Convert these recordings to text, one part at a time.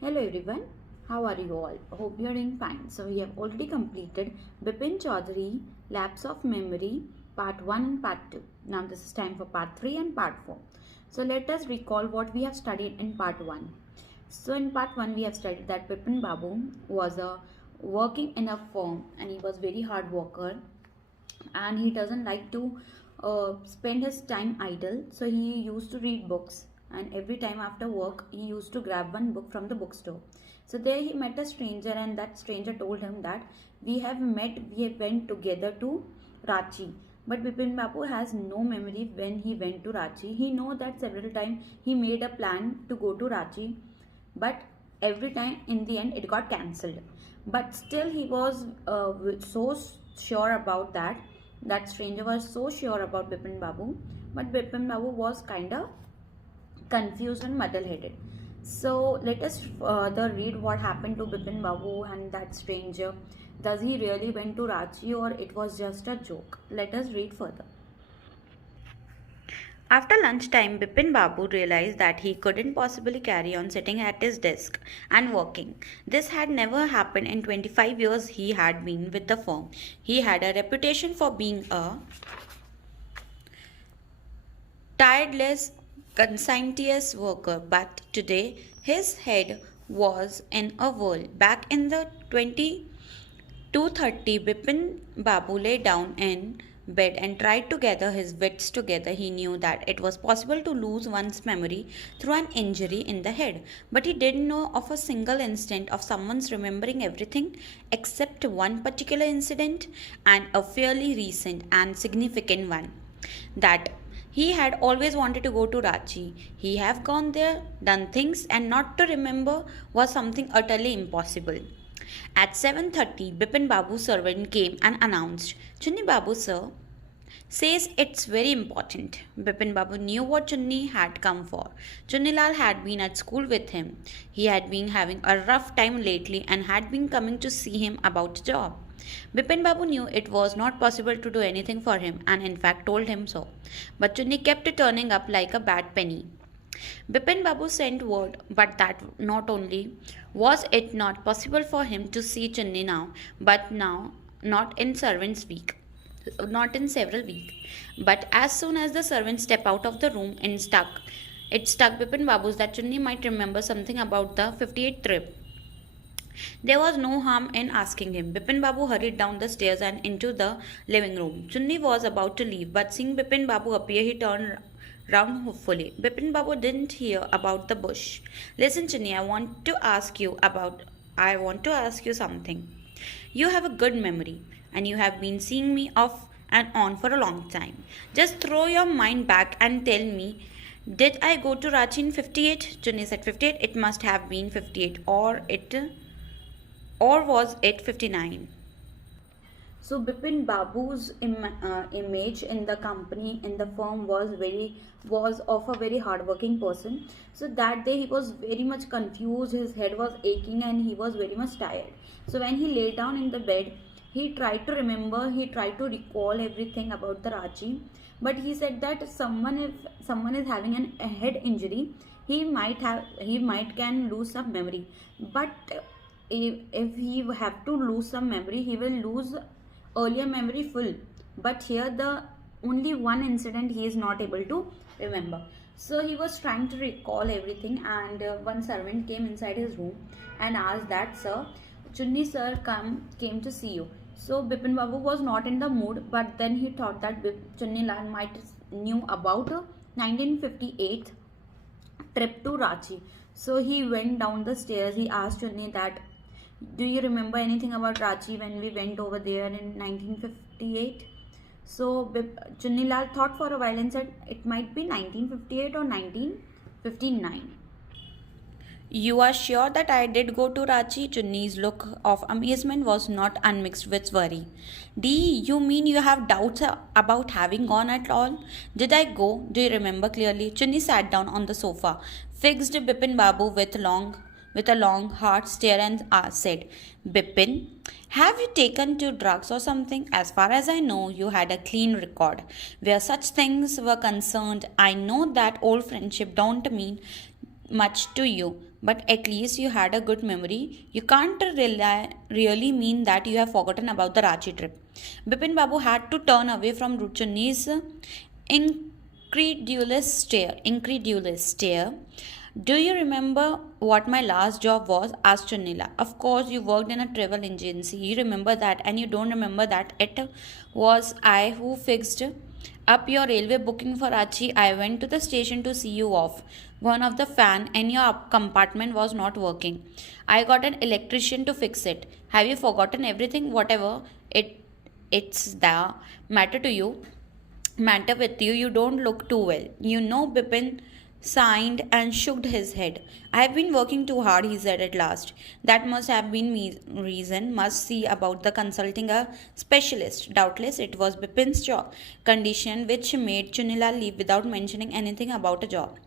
Hello everyone, how are you all? Hope you are doing fine. So we have already completed Bipin Choudhary, Lapse of Memory, Part 1 and Part 2. Now this is time for Part 3 and Part 4. So let us recall what we have studied in Part 1. So in Part 1 we have studied that Bipin Babu was working in a firm and he was very hard worker and he doesn't like to spend his time idle, so he used to read books, and every time after work he used to grab one book from the bookstore. So there he met a stranger, and that stranger told him that we went together to Rachi. But Bipin Babu has no memory when he went to Rachi. He know that several times he made a plan to go to Rachi, but every time in the end it got cancelled. But still he was so sure about that stranger was so sure about Bipin Babu, but Bipin Babu was kind of confused and muddle-headed. So let us further read what happened to Bipin Babu and that stranger. Does he really went to Ranchi or it was just a joke? Let us read further. After lunchtime, Bipin Babu realized that he couldn't possibly carry on sitting at his desk and working. This had never happened in 25 years he had been with the firm. He had a reputation for being a tireless, conscientious worker, but today his head was in a whirl. Back in the 22:30, Bipin Babu lay down in bed and tried to gather his wits together. He knew that it was possible to lose one's memory through an injury in the head, but he didn't know of a single instant of someone's remembering everything except one particular incident, and a fairly recent and significant one. That he had always wanted to go to Ranchi. He have gone there, done things, and not to remember was something utterly impossible. At 7:30, Bipin Babu's servant came and announced, "Chunni Babu, sir, says it's very important." Bipin Babu knew what Chunni had come for. Chunni Lal had been at school with him. He had been having a rough time lately and had been coming to see him about a job. Bipin Babu knew it was not possible to do anything for him, and in fact told him so. But Chunni kept turning up like a bad penny. Bipin Babu sent word, but that not only was it not possible for him to see Chunni now, but now not in servants' week, not in several weeks. But as soon as the servant stepped out of the room and it stuck Bipin Babu's that Chunni might remember something about the 58th trip. There was no harm in asking him. Bipin Babu hurried down the stairs and into the living room. Chunni was about to leave, but seeing Bipin Babu appear, he turned round hopefully. Bipin Babu didn't hear about the bush. "Listen, Chunni, I want to ask you something. You have a good memory, and you have been seeing me off and on for a long time. Just throw your mind back and tell me, did I go to Ranchi in 58? Chunni said 58. It must have been 58, or was it 59? So Bipin Babu's image in the company, in the firm, was of a very hardworking person. So that day he was very much confused. His head was aching and he was very much tired. So when he lay down in the bed, he tried to remember. He tried to recall everything about the Ranchi. But he said that if someone is having a head injury, he might can lose some memory. But if he have to lose some memory, he will lose earlier memory full. But here the only one incident he is not able to remember. So he was trying to recall everything, and one servant came inside his room and asked that, "Sir, Chunni sir came to see you." So Bipin Babu was not in the mood, but then he thought that Chunni Lal might knew about 1958 trip to Ranchi. So he went down the stairs. He asked Chunni that, "Do you remember anything about Ranchi when we went over there in 1958? So Chunni Lal thought for a while and said it might be 1958 or 1959. "You are sure that I did go to Ranchi?" Chunni's look of amazement was not unmixed with worry. "Dee, you mean you have doubts about having gone at all? Did I go? Do you remember clearly?" Chunni sat down on the sofa, fixed Bipin Babu with a long, hard stare, and said, "Bipin, have you taken to drugs or something? As far as I know, you had a clean record. Where such things were concerned, I know that old friendship don't mean much to you, but at least you had a good memory. You can't really mean that you have forgotten about the Ranchi trip. Bipin Babu had to turn away from Ruchani's incredulous stare. Do you remember what my last job was? Asked Chunila. Of course, you worked in a travel agency. You remember that, and you don't remember that it was I who fixed up your railway booking for Ranchi. I went to the station to see you off. One of the fan in your compartment was not working. I got an electrician to fix it. Have you forgotten everything? Whatever it's the matter to you matter with you, you don't look too well. You know, Bipin signed and shook his head. I have been working too hard, he said at last. That must have been me reason. Must see about the consulting a specialist. Doubtless it was Bipin's job condition which made Chunila leave without mentioning anything about a job.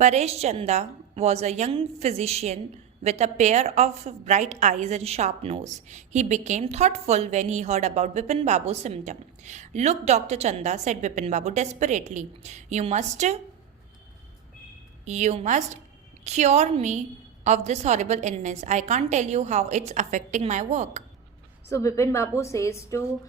Paresh Chanda was a young physician with a pair of bright eyes and sharp nose. He became thoughtful when he heard about Bipin Babu's symptom. Look, Dr. Chanda, said Bipin Babu desperately, you must cure me of this horrible illness. I can't tell you how it's affecting my work. So Bipin Babu says to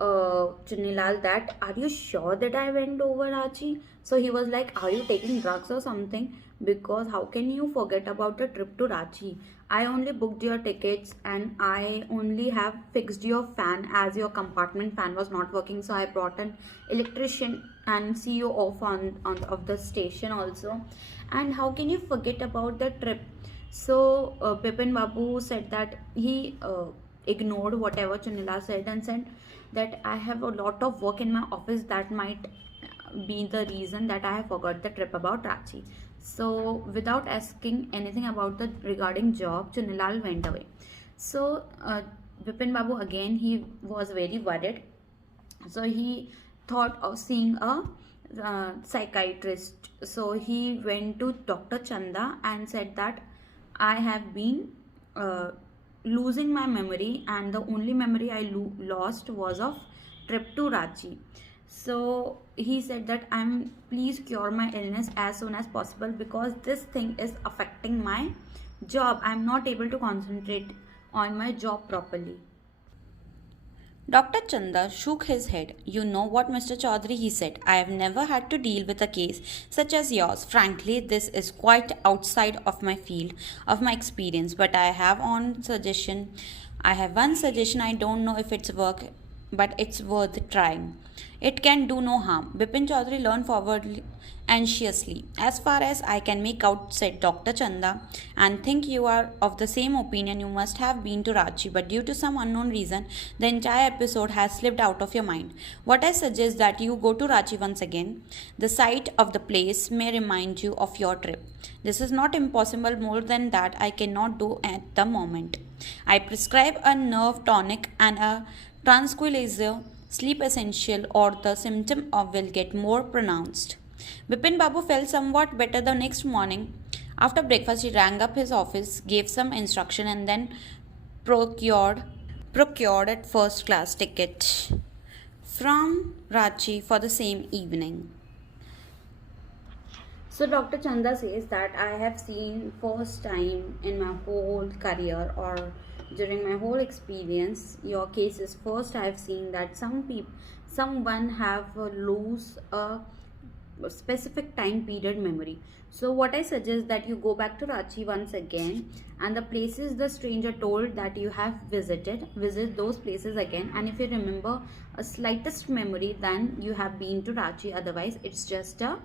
Chunilal that, are you sure that I went over Ranchi? So he was like, are you taking drugs or something? Because how can you forget about the trip to Ranchi? I only booked your tickets and I only have fixed your fan as your compartment fan was not working. So I brought an electrician and see you off on of the station also. And how can you forget about the trip? So Bipin Babu said that he ignored whatever Chunila said and said that I have a lot of work in my office that might be the reason that I have forgot the trip about Ranchi. So without asking anything about the regarding job, Chunilal went away. So Bipin Babu again, he was very worried. So he thought of seeing a psychiatrist. So he went to Dr. Chanda and said that I have been losing my memory and the only memory I lost was of trip to Ranchi. So he said that please cure my illness as soon as possible because this thing is affecting my job. I'm not able to concentrate on my job properly. Dr. Chanda shook his head. You know what, Mr. Chaudhary, he said. I have never had to deal with a case such as yours. Frankly, this is quite outside of my field, of my experience. But I have one suggestion. I don't know if it's work, but it's worth trying. It can do no harm. Bipin Choudhary leaned forward anxiously. As far as I can make out, said Dr. Chanda, and think you are of the same opinion, you must have been to Ranchi, but due to some unknown reason, the entire episode has slipped out of your mind. What I suggest that you go to Ranchi once again. The sight of the place may remind you of your trip. This is not impossible, more than that I cannot do at the moment. I prescribe a nerve tonic and a tranquilizer, sleep essential, or the symptom will get more pronounced. Bipin Babu felt somewhat better the next morning. After breakfast, he rang up his office, gave some instruction, and then procured a first class ticket from Ranchi for the same evening. So Dr. Chanda says that I have seen first time in my whole career or during my whole experience, your case is first I have seen that someone have lose a specific time period memory. So what I suggest that you go back to Ranchi once again and the places the stranger told that you have visit those places again, and if you remember a slightest memory then you have been to Ranchi, otherwise it's just a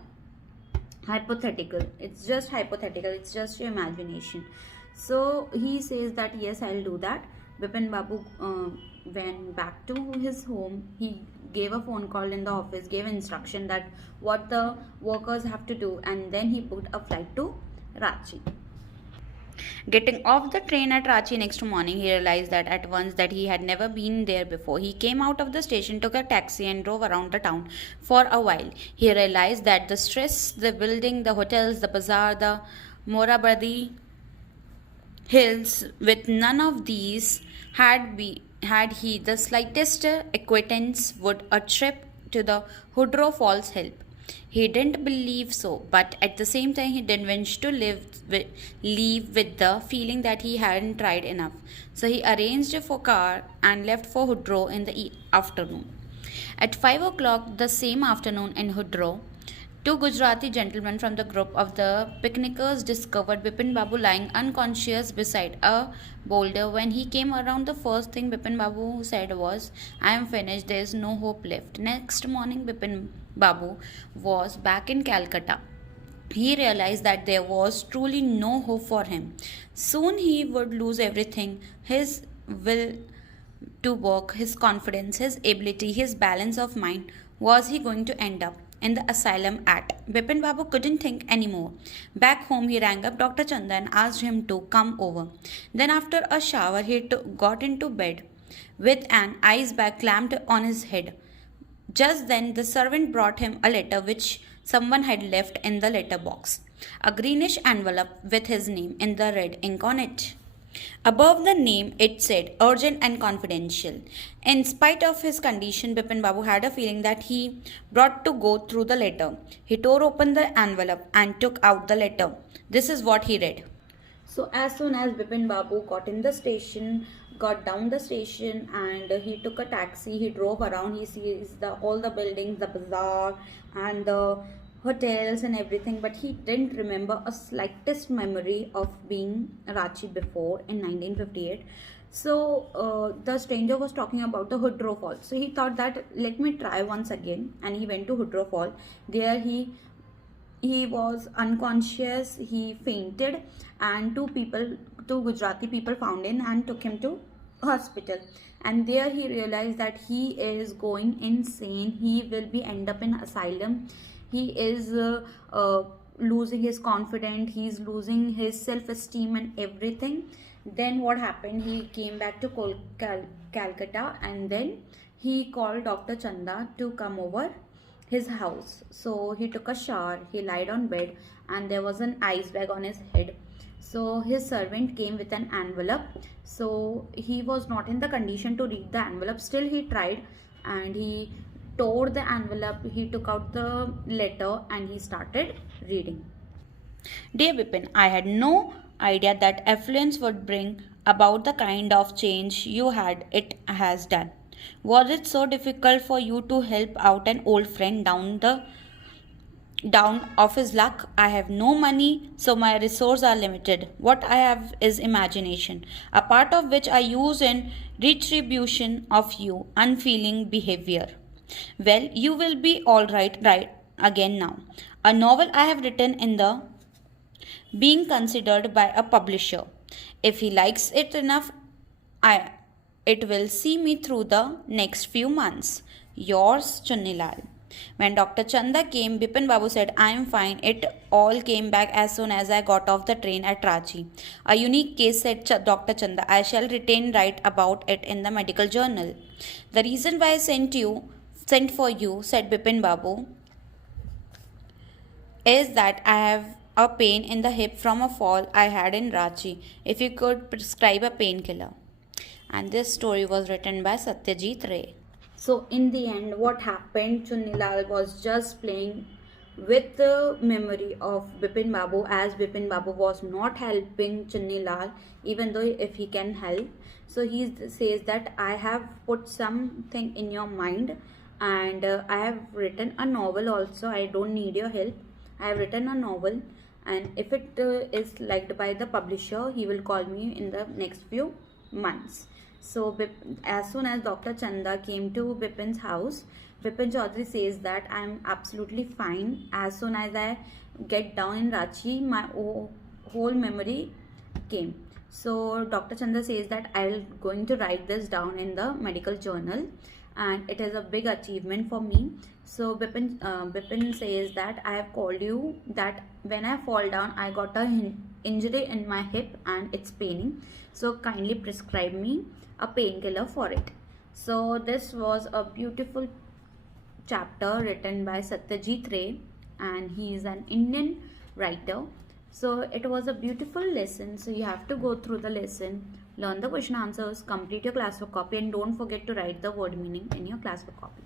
hypothetical, it's just your imagination. So he says that yes, I'll do that. Bipin Babu went back to his home. He gave a phone call in the office, gave instruction that what the workers have to do, and then he booked a flight to Ranchi. Getting off the train at Ranchi next morning, he realized that at once that he had never been there before. He came out of the station, took a taxi and drove around the town for a while. He realized that the stress, the building, the hotels, the bazaar, the Morabadi hills, with none of these had he the slightest acquaintance, would a trip to the Hudro Falls help. He didn't believe so, but at the same time, he didn't wish to leave with the feeling that he hadn't tried enough. So he arranged for car and left for Hudro in the afternoon. At 5 o'clock the same afternoon in Hudro, two Gujarati gentlemen from the group of the picnickers discovered Bipin Babu lying unconscious beside a boulder. When he came around, the first thing Bipin Babu said was, "I am finished, there is no hope left." Next morning, Bipin Babu was back in Calcutta. He realized that there was truly no hope for him. Soon he would lose everything: his will to work, his confidence, his ability, his balance of mind. Was he going to end up in the asylum at? Bipin Babu couldn't think anymore. Back home, he rang up Dr. Chanda and asked him to come over. Then, after a shower, he got into bed with an ice bag clamped on his head. Just then, the servant brought him a letter which someone had left in the letter box. A greenish envelope with his name in the red ink on it. Above the name, it said urgent and confidential. In spite of his condition, Bipin Babu had a feeling that he brought to go through the letter. He tore open the envelope and took out the letter. This is what he read. So as soon as Bipin Babu got down the station, and he took a taxi, he drove around, he sees all the buildings, the bazaar and the hotels and everything, but he didn't remember a slightest memory of being Ranchi before in 1958. So the stranger was talking about the Hudro Fall. So he thought that let me try once again, and he went to Hudro Fall. There he was unconscious, he fainted, and two Gujarati people found him and took him to hospital. And there he realized that he is going insane. He will be end up in asylum. He is losing his confidence, he's losing his self-esteem and everything. Then what happened? He came back to Calcutta, and then he called Dr. Chanda to come over his house. So he took a shower, he lied on bed, and there was an ice bag on his head. So his servant came with an envelope. So he was not in the condition to read the envelope. Still he tried, and he tore the envelope, he took out the letter, and he started reading. Dear Bipin, I had no idea that affluence would bring about the kind of change it has done. Was it so difficult for you to help out an old friend down of his luck? I have no money, so my resources are limited. What I have is imagination, a part of which I use in retribution of you unfeeling behavior. Well, you will be all right again now. A novel I have written in the being considered by a publisher. If he likes it enough, it will see me through the next few months. Yours, Chunnilal. When Dr. Chanda came, Bipin Babu said, "I am fine." It all came back as soon as I got off the train at Ranchi. "A unique case," said Dr. Chanda. "I shall write about it in the medical journal." "The reason why I sent for you," said Bipin Babu, "is that I have a pain in the hip from a fall I had in Ranchi. If you could prescribe a painkiller." And this story was written by Satyajit Ray. So in the end, what happened? Chunnilal was just playing with the memory of Bipin Babu, as Bipin Babu was not helping Chunnilal, even though if he can help. So he says that I have put something in your mind, and I have written a novel also. I don't need your help. I have written a novel, and if it is liked by the publisher, he will call me in the next few months. So as soon as Dr. Chanda came to Bipin's house, Bipin Choudhary says that I am absolutely fine. As soon as I get down in Ranchi, my whole memory came. So Dr. Chanda says that I'm going to write this down in the medical journal, and it is a big achievement for me. So Bipin says that I have called you, that when I fall down, I got a injury in my hip and it's paining. So kindly prescribe me a painkiller for it. So this was a beautiful chapter written by Satyajit Ray, and he is an Indian writer. So it was a beautiful lesson. So you have to go through the lesson, learn the question answers, complete your classwork copy, and don't forget to write the word meaning in your classwork copy.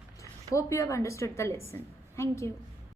Hope you have understood the lesson. Thank you.